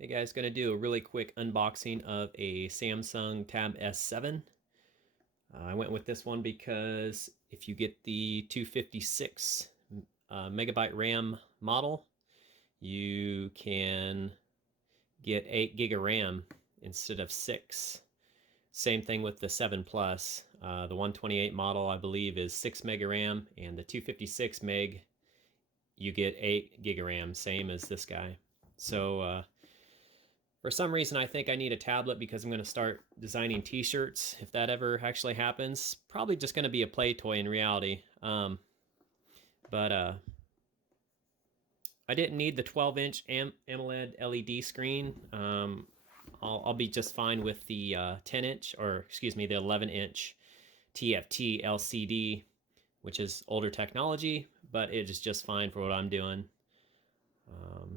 Hey guys, going to do a really quick unboxing of a Samsung Tab S7. I went with this one because if you get the 256 megabyte RAM model, you can get 8 gig of RAM instead of 6. Same thing with the 7 Plus. The 128 model, I believe, is 6 meg of RAM, and the 256 meg, you get 8 gig of RAM, same as this guy. So, for some reason, I think I need a tablet because I'm going to start designing t-shirts if that ever actually happens. Probably just going to be a play toy in reality. But I didn't need the 12-inch AMOLED LED screen. I'll be just fine with the 10-inch, or excuse me, the 11-inch TFT LCD, which is older technology, but it is just fine for what I'm doing.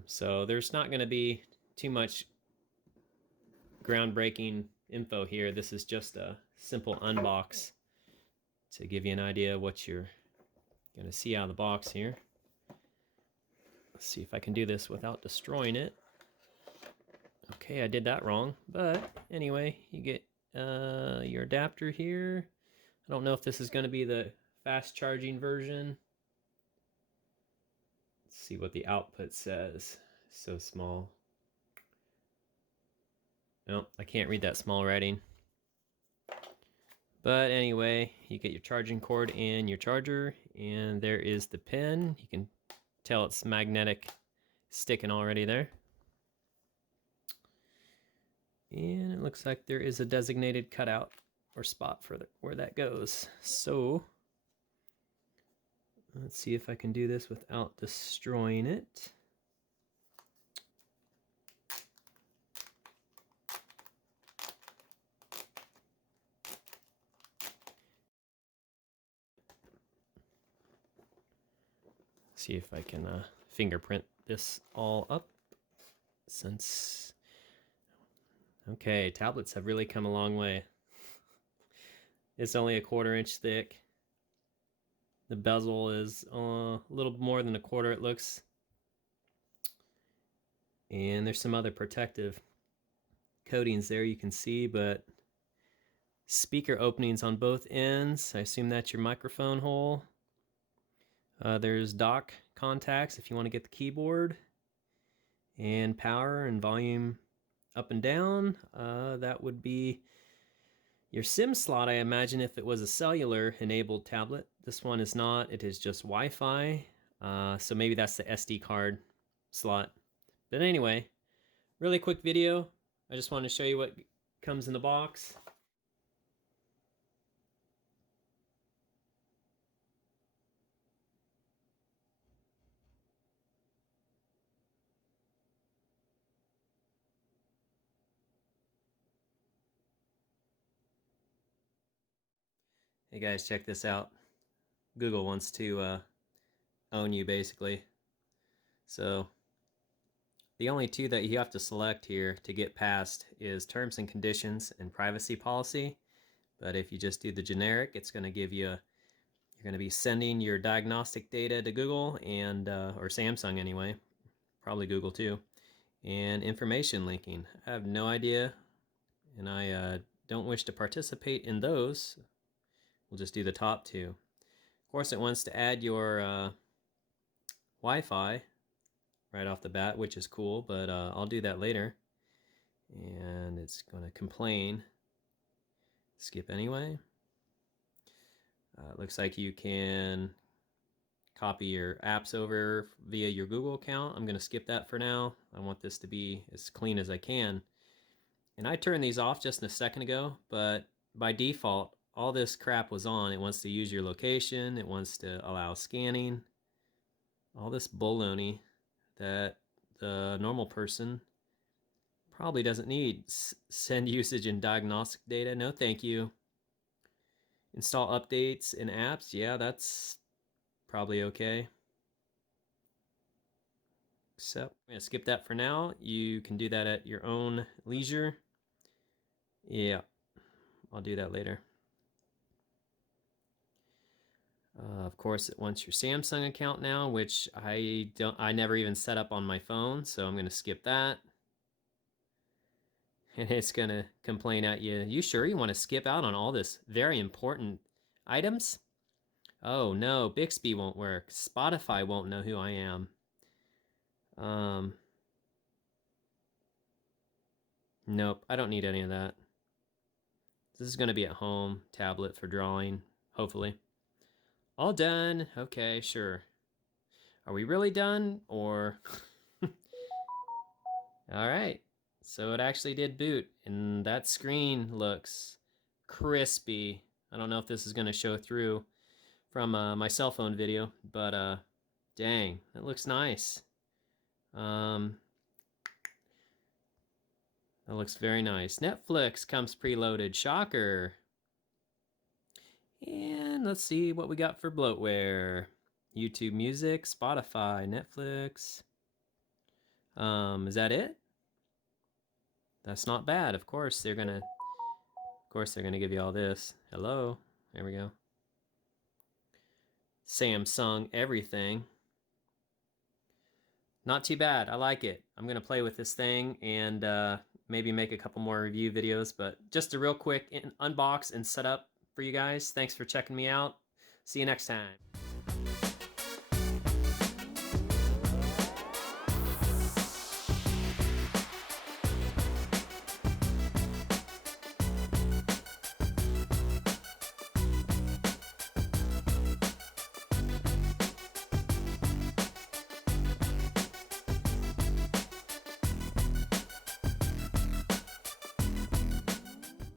So there's not going to be too much groundbreaking info here. This is just a simple unbox to give you an idea of what you're going to see out of the box here. Let's see if I can do this without destroying it. Okay, I did that wrong, but anyway, you get your adapter here. I don't know if this is going to be the fast charging version. Let's see what the output says. So small. Nope, I can't read that small writing. But anyway, you get your charging cord and your charger, and there is the pin. You can tell it's magnetic sticking already there. And it looks like there is a designated cutout or spot for where that goes. So let's see if I can do this without destroying it. See if I can fingerprint this all up. Since, okay, tablets have really come a long way. It's only a 1/4 inch thick. The bezel is a little more than a quarter, it looks. And there's some other protective coatings there you can see, but speaker openings on both ends. I assume that's your microphone hole. There's dock contacts if you want to get the keyboard, and power and volume up and down. That would be your SIM slot, I imagine, if it was a cellular enabled tablet. This one is not, it is just Wi-Fi. So maybe that's the SD card slot. But anyway, really quick video. I just wanted to show you what comes in the box. Hey guys, check this out. Google wants to own you, basically. So the only two that you have to select here to get past is terms and conditions and privacy policy. But if you just do the generic, it's going to give you, you're going to be sending your diagnostic data to Google and, or Samsung anyway, probably Google too, and information linking. I have no idea, and I don't wish to participate in those. We'll just do the top two. Of course, it wants to add your Wi-Fi right off the bat, which is cool, but I'll do that later. And it's going to complain. Skip anyway. It looks like you can copy your apps over via your Google account. I'm going to skip that for now. I want this to be as clean as I can. And I turned these off just a second ago, but by default, all this crap was on. It wants to use your location. It wants to allow scanning. All this baloney that the normal person probably doesn't need. Send usage and diagnostic data. No, thank you. Install updates and apps. Yeah, that's probably okay. So I'm going to skip that for now. You can do that at your own leisure. Yeah, I'll do that later. Of course, it wants your Samsung account now, which I never even set up on my phone, so I'm going to skip that. and it's gonna complain at you. You sure you want to skip out on all this very important items? Oh no, Bixby won't work. Spotify won't know who I am. Nope, I don't need any of that. This is gonna be at home, tablet for drawing, hopefully. All done. Okay, sure. Are we really done, or? All right. So it actually did boot, and that screen looks crispy. I don't know if this is going to show through from my cell phone video, but dang, that looks nice. That looks very nice. Netflix comes preloaded. Shocker. And let's see what we got for bloatware. YouTube Music, Spotify, Netflix. Is that it? That's not bad. Of course they're gonna give you all this. Hello. There we go. Samsung everything. Not too bad. I like it. I'm gonna play with this thing and maybe make a couple more review videos, but just a real quick unbox and setup for you guys. Thanks for checking me out. See you next time.